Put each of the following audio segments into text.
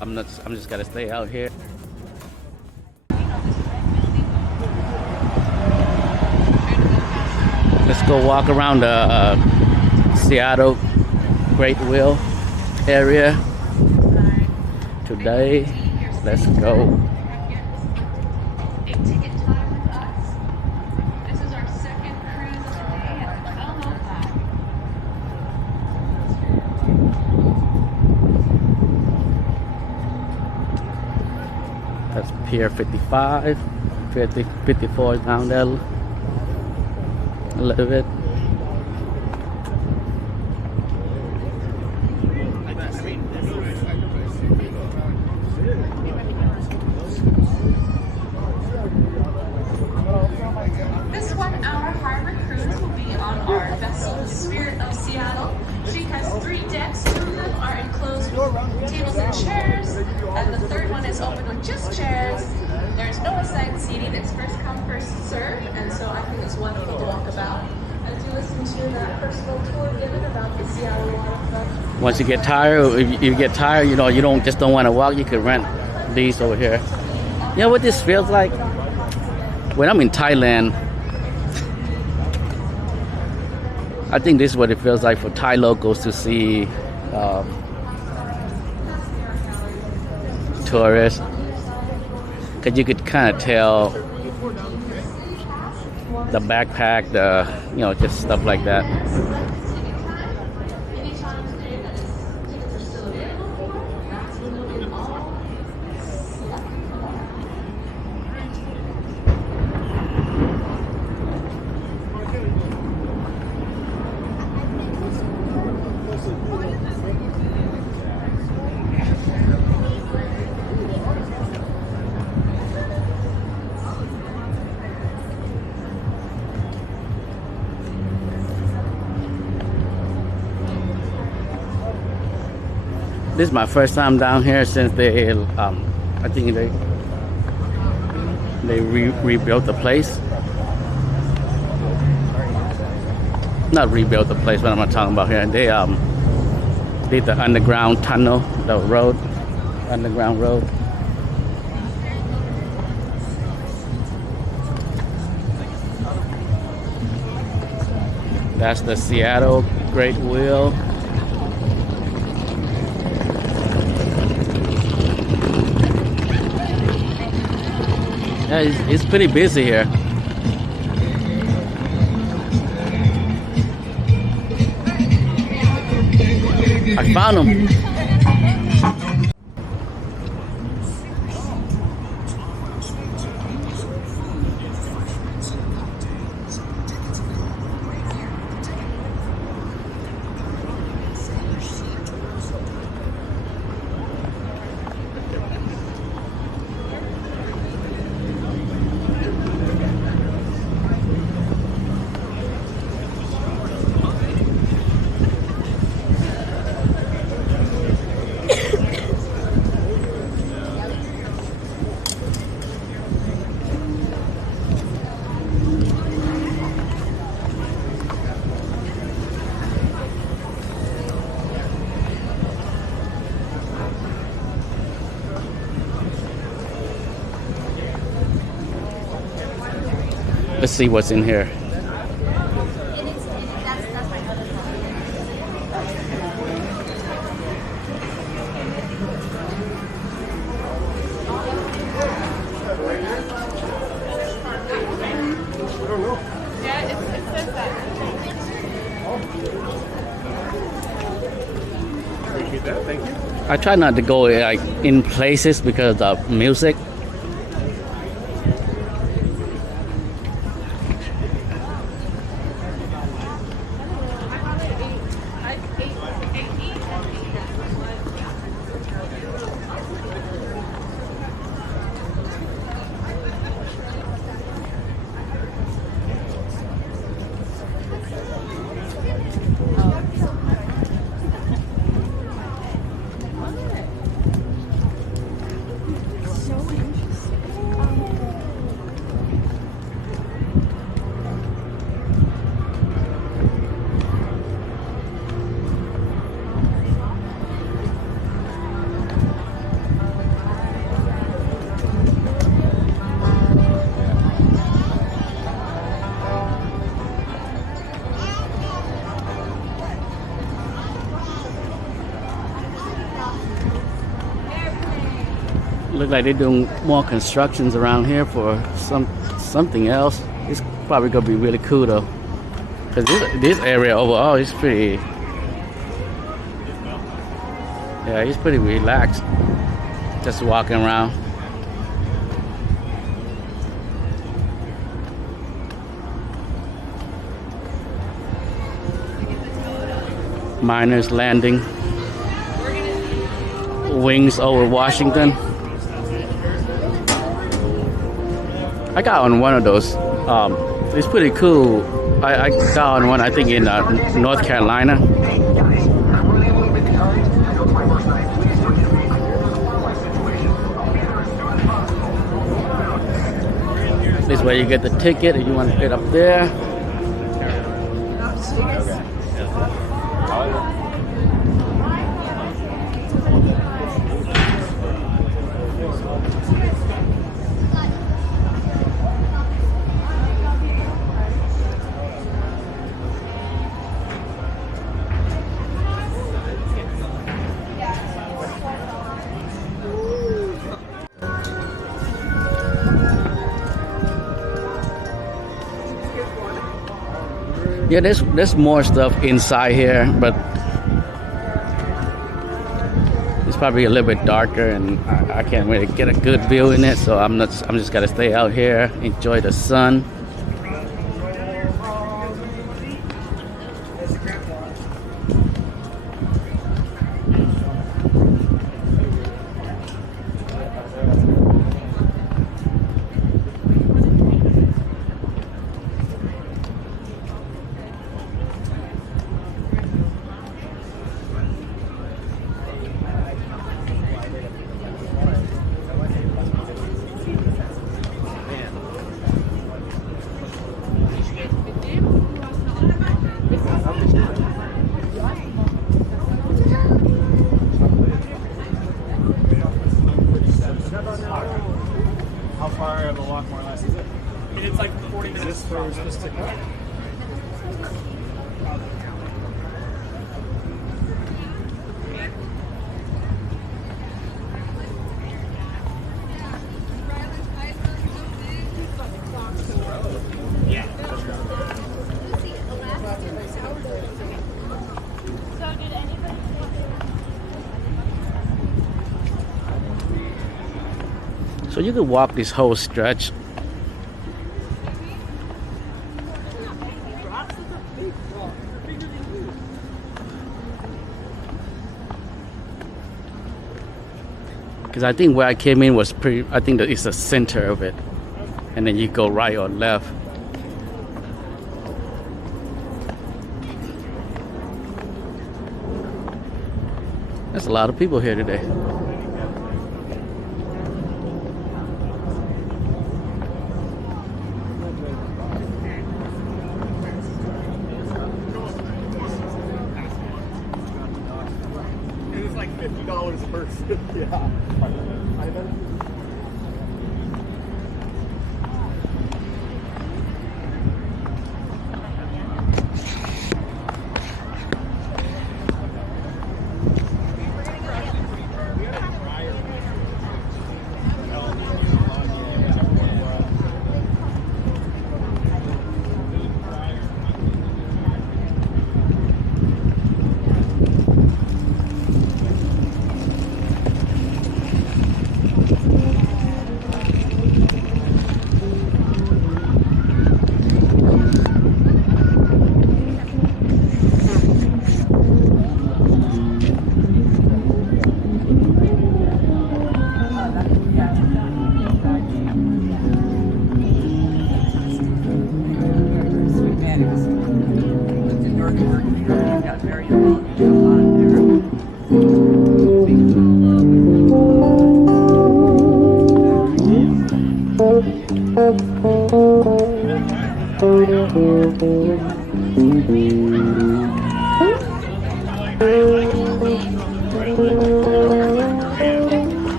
I'm just gonna stay out here. Let's go walk around the Seattle Great Wheel area today. Let's go. That's Pier 55, 54 down there a little bit. This 1-hour harbor cruise will be on our vessel, the Spirit of Seattle. She has 3 decks, 2 of them are enclosed with tables and chairs, and the third one is open with just chairs. There's no assigned seating, it's first come, first served, and so I think it's wonderful to walk about. I do listen to that personal tour given about the Seattle waterfront. Once you get tired, if you get tired, you know, you don't want to walk, you can rent these over here. You know what this feels like? When I'm in Thailand, I think this is what it feels like for Thai locals to see tourists, because you could kind of tell the backpack, just stuff like that. This is my first time down here since they, I think they rebuilt the place. Not rebuilt the place, but I'm not talking about here. They did the underground tunnel, the road, underground road. That's the Seattle Great Wheel. Yeah, it's pretty busy here. I found them. Let's see what's in here. Thank you. I try not to go like in places because of music. So Look like they're doing more constructions around here for something else. It's probably gonna be really cool though, cause this area overall is pretty. Yeah, he's pretty relaxed, just walking around. Miners Landing. Wings over Washington. I got on one of those. It's pretty cool. I got on one, I think, in North Carolina. This is where you get the ticket if you want to get up there. Yeah, there's more stuff inside here, but it's probably a little bit darker, and I can't really get a good view in it. So I'm just gonna stay out here, enjoy the sun. How far of a walk, more or less, is it? It's like 40 minutes. This ticket. So you could walk this whole stretch. Because I think where I came in was pretty, I think that it's the center of it. And then you go right or left. There's a lot of people here today. It's like $50 per person. Yeah.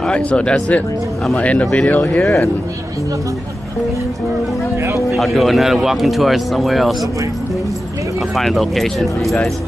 Alright, so that's it. I'm gonna end the video here, and I'll do another walking tour somewhere else. I'll find a location for you guys.